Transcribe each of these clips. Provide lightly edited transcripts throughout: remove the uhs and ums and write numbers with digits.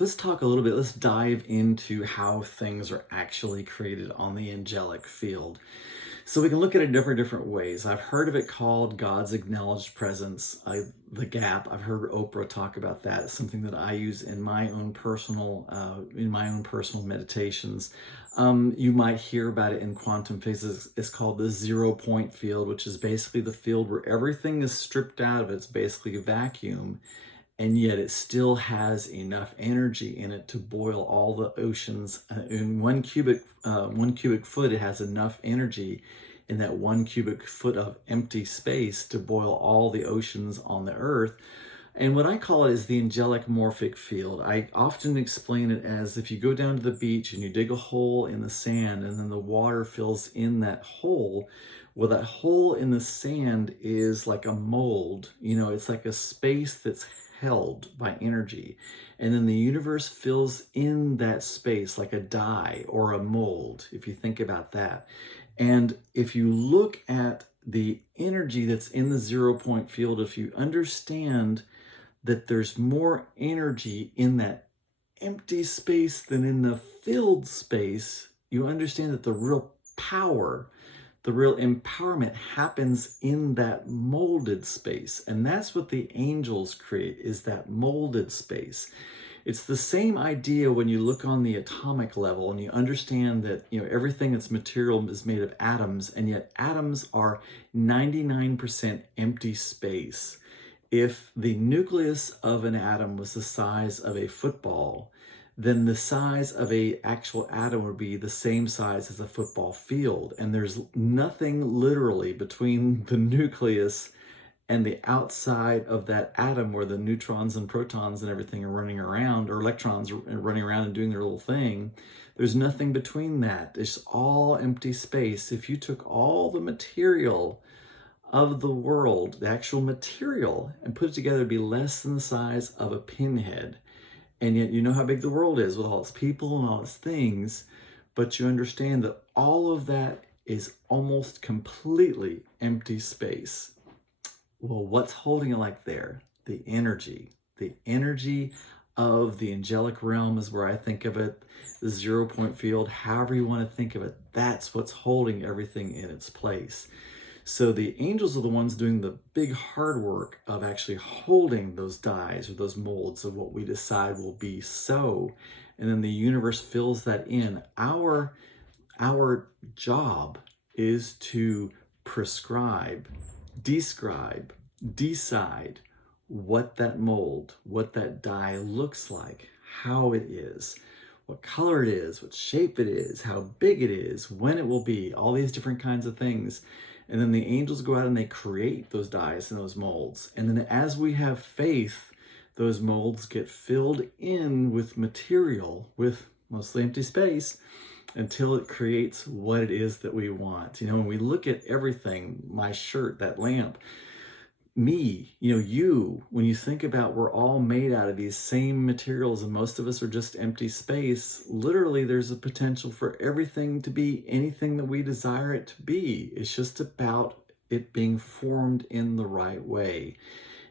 So let's talk a little bit, let's dive into how things are actually created on the angelic field. So we can look at it different ways. I've heard of it called God's acknowledged presence, the gap. I've heard Oprah talk about that. It's something that I use in my own personal meditations. You might hear about it in quantum physics. It's called the 0 point field, which is basically the field where everything is stripped out of it. It's basically a vacuum, and yet it still has enough energy in it to boil all the oceans. In 1 cubic foot, it has enough energy in that 1 cubic foot of empty space to boil all the oceans on the earth. And what I call it is the angelic morphic field. I often explain it as if you go down to the beach and you dig a hole in the sand and then the water fills in that hole. Well, that hole in the sand is like a mold. It's like a space that's held by energy. And then the universe fills in that space like a dye or a mold, if you think about that. And if you look at the energy that's in the 0 point field, if you understand that there's more energy in that empty space than in the filled space, you understand that the real power, the real empowerment happens in that molded space. And that's what the angels create, is that molded space. It's the same idea when you look on the atomic level and you understand that everything that's material is made of atoms, and yet atoms are 99% empty space. If the nucleus of an atom was the size of a football, then the size of a actual atom would be the same size as a football field. And there's nothing literally between the nucleus and the outside of that atom where the neutrons and protons and everything are running around, or electrons are running around and doing their little thing. There's nothing between that. It's all empty space. If you took all the material of the world, the actual material, and put it together, it'd be less than the size of a pinhead. And yet you know how big the world is with all its people and all its things, but you understand that all of that is almost completely empty space. Well, what's holding it like there? The energy. The energy of the angelic realm is where I think of it. The 0 point field, however you want to think of it, that's what's holding everything in its place. So the angels are the ones doing the big hard work of actually holding those dyes or those molds of what we decide will be so. And then the universe fills that in. Our job is to prescribe, describe, decide what that mold, what that dye looks like, how it is, what color it is, what shape it is, how big it is, when it will be, all these different kinds of things. And then the angels go out and they create those dyes and those molds. And then as we have faith, those molds get filled in with material, with mostly empty space, until it creates what it is that we want. When we look at everything, my shirt, that lamp, me, you, when you think about we're all made out of these same materials and most of us are just empty space, literally there's a potential for everything to be anything that we desire it to be. It's just about it being formed in the right way.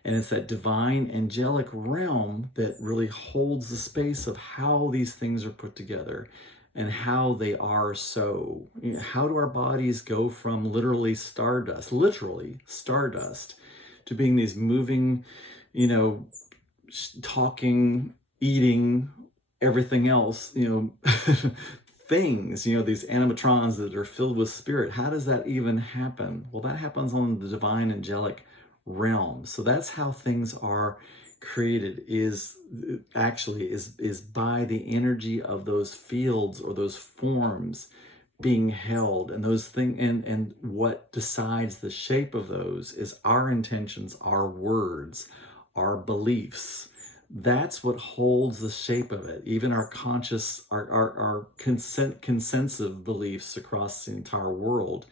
And it's that divine angelic realm that really holds the space of how these things are put together and how they are so. How do our bodies go from literally stardust, to being these moving, talking, eating, everything else, things, these animatrons that are filled with spirit? How does that even happen? Well, that happens on the divine angelic realm. So that's how things are created, is by the energy of those fields or those forms being held, and those things, and what decides the shape of those is our intentions, our words, our beliefs. That's what holds the shape of it. Even our conscious, our consensive beliefs across the entire world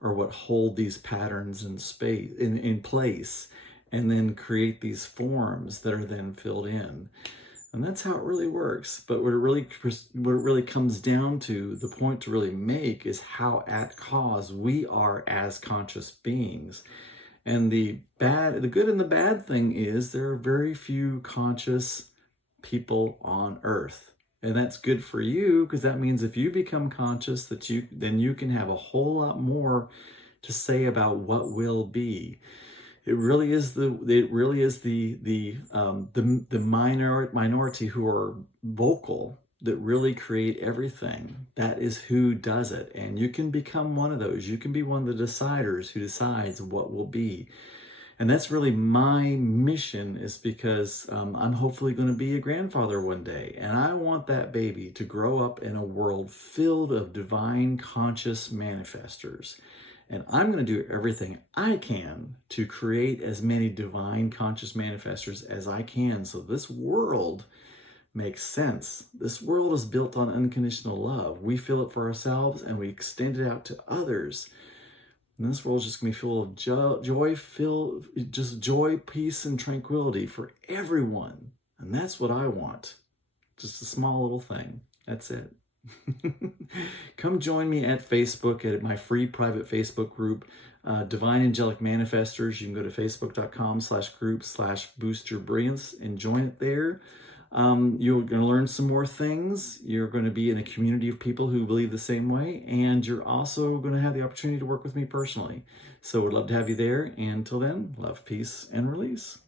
are what hold these patterns in space, in place, and then create these forms that are then filled in. And that's how it really works. But what it really comes down to, the point to really make, is how at cause we are as conscious beings. And the good and the bad thing is there are very few conscious people on earth. And that's good for you, because that means if you become conscious, then you can have a whole lot more to say about what will be. It really is the minority who are vocal that really create everything. That is who does it. And you can become one of those. You can be one of the deciders who decides what will be. And that's really my mission, is because I'm hopefully going to be a grandfather one day. And I want that baby to grow up in a world filled of divine conscious manifestors. And I'm going to do everything I can to create as many divine conscious manifestors as I can, so this world makes sense. This world is built on unconditional love. We feel it for ourselves and we extend it out to others. And this world is just going to be full of joy, peace, and tranquility for everyone. And that's what I want. Just a small little thing. That's it. Come join me at Facebook at my free private Facebook group, Divine Angelic Manifestors. You can go to facebook.com/group/boost your brilliance and join it there. You're going to learn some more things. You're going to be in a community of people who believe the same way, and you're also going to have the opportunity to work with me personally. So we'd love to have you there. And until then, love, peace, and release.